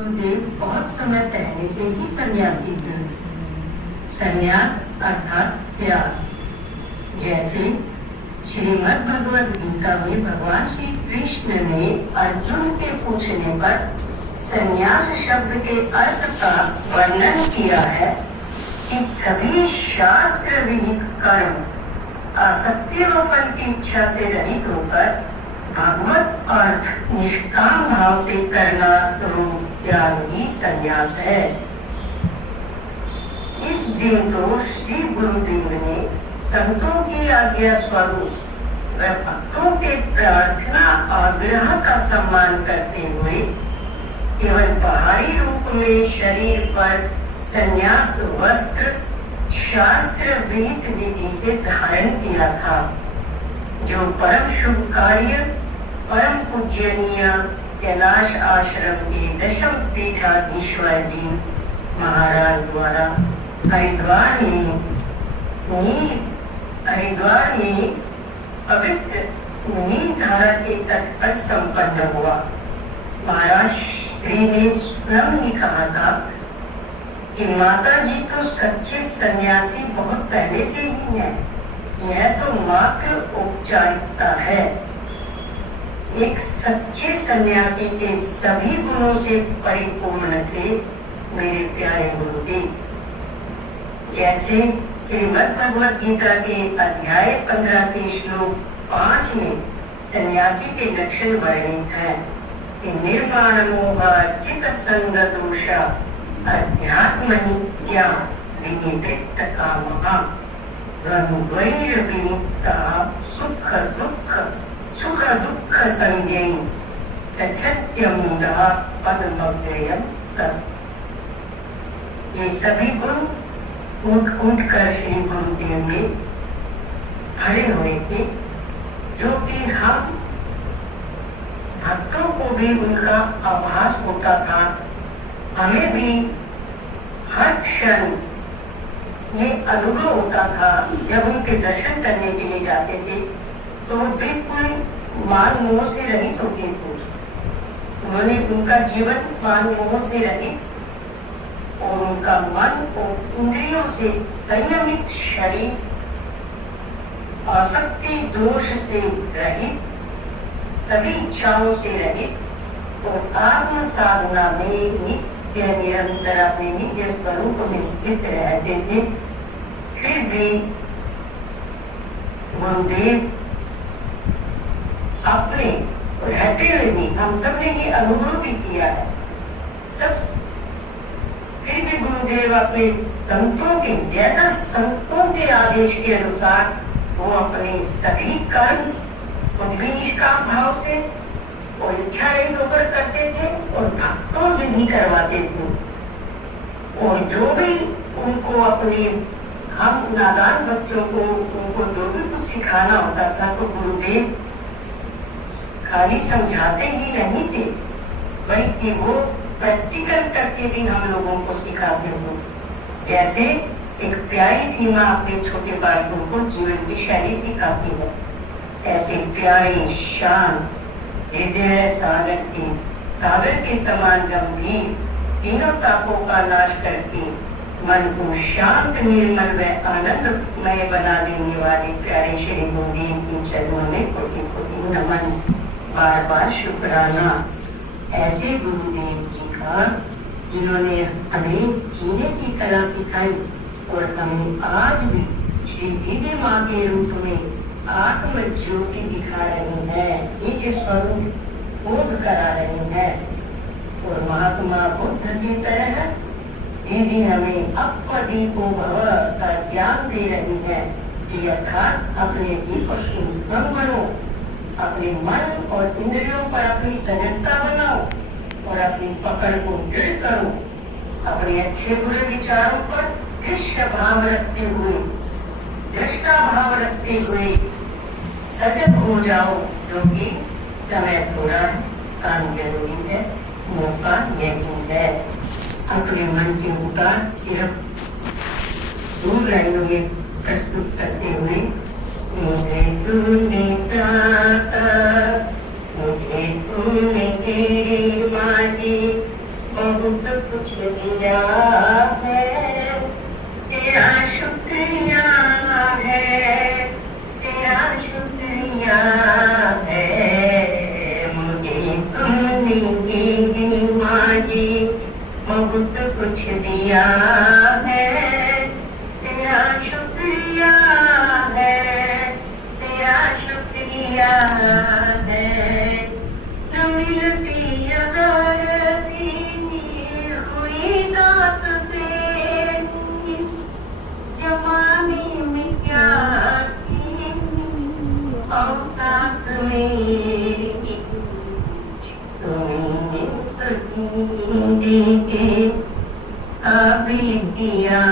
गुरुदेव बहुत समय पहले से ही सन्यासी थे। सन्यास अर्थात त्याग। जैसे श्रीमद् भगवद गीता में भगवान श्री कृष्ण ने अर्जुन के पूछने पर सन्यास शब्द के अर्थ का वर्णन किया है कि सभी शास्त्र विहित कर्म आसक्ति और फल की इच्छा से रहित होकर भगवत अर्थ निष्काम भाव से करना रूप त्याग ही संन्यास है। इस दिन तो श्री गुरुदेव ने संतों की आज्ञा स्वरूप व भक्तों के प्रार्थना आग्रह का सम्मान करते हुए केवल बाहरी रूप में शरीर पर संन्यास वस्त्र शास्त्र विहित विधि से धारण किया था, जो परम शुभ कार्य परम पूजनीय कैलाश आश्रम के दशम पीठाधीश्वर जी महाराज द्वारा हरिद्वार में पवित्र नील धारा के तट पर संपन्न हुआ। महाराज श्री ने स्वयं ही कहा था कि माता जी तो सच्चे सन्यासी बहुत पहले से ही हैं, यह तो मात्र औपचारिकता है। एक सच्चे सन्यासी के सभी गुणों से परिपूर्ण थे मेरे प्यारे गुरुदेव। जैसे श्रीमद् भगवद गीता के अध्याय 15 के श्लोक 5 में सन्यासी के लक्षण वर्णित हैं कि निर्माण मोह चित संग दोषा अध्यात्म नित्या विनिवृत्त कामः द्वंद्वैर विमुक्ता सुख दुख संज्ञेन तच्छत्यमूढ़ा पदमव्ययम् तत्। ये सभी गुण उठ कर श्री गुरुदेव में खड़े हुए थे, जो कि हम भक्तों को भी उनका आभास होता था। हमें भी हर क्षण ये अनुभव होता था जब उनके दर्शन करने के लिए जाते थे तो बिल्कुल मान मोह से रहित होते थे। उन्होंने उनका जीवन मान मोह से रहित और उनका मन और इंद्रियों से संयमित शरीर आसक्ति दोष से रहित सभी इच्छाओं से रहित और आत्म साधना में नित्य निरंतर अपने निज स्वरूप में स्थित रहते थे। फिर भी गुरुदेव अपने रहते हुए भी हम सब ने ये अनुभव भी किया है सब। फिर भी गुरुदेव अपने संतों के जैसा संतों के आदेश के अनुसार वो अपने सभी कर्म खुद भी निष्काम भाव से और इच्छा रहित होकर करते थे और भक्तों से भी करवाते थे। और जो भी उनको अपने हम नादान बच्चों को उनको जो भी कुछ सिखाना होता था तो गुरुदेव खाली समझाते ही नहीं थे, बल्कि वो प्रैक्टिकल करके भी हम लोगों को सिखाते थे। जैसे एक प्यारी सी माँ अपने छोटे बालकों को जीवन की शैली सिखाती है, ऐसे प्यारे शांत हृदय सागर के समान गंभीर तीनों तापों का नाश करके मन को शांत निर्मल व आनंदमय बना देने वाले प्यारे श्री गुरुदेव के चरणों में कोटि कोटि नमन, बार बार शुक्राना। ऐसे गुरुदेव जी का जिन्होंने हमें जीने की कला सिखाई और हमें आज भी श्री दीदी माँ के रूप में आत्म ज्योति दिखा रही है, निज स्वरूप बोध करा रही है। और महात्मा बुद्ध की तरह दीदी हमें अपदीपो भव का ज्ञान दे रही है कि अर्थात अपने दीप उत्पन्न बनो, अपने मन और इंद्रियों पर अपनी सजगता बनाओ और अपनी पकड़ को दृढ़ करो। अपने अच्छे बुरे विचारों पर दृश्य भाव रखते हुए दृष्टा भाव रखते हुए सजग हो जाओ, क्योंकि समय थोड़ा है, काम जरूरी है, मौका यही है। अपने मन के ऊपर सिर्फ 2 लाइनों में प्रस्तुत करते हुए मुझे तूने दाता, मुझे तूने तेरी माँ की बहुत कुछ दिया है, तेरा शुक्रिया है, तेरा शुक्रिया है, मुझे तुमने मांगी बहुत कुछ दिया है, तेरा शुक्रिया है, तेरा शुक्रिया है। न मिलती अगर हुई दात तेरी, जमाने में क्या थी औकात मेरी, तुमने सजी के काबिल किया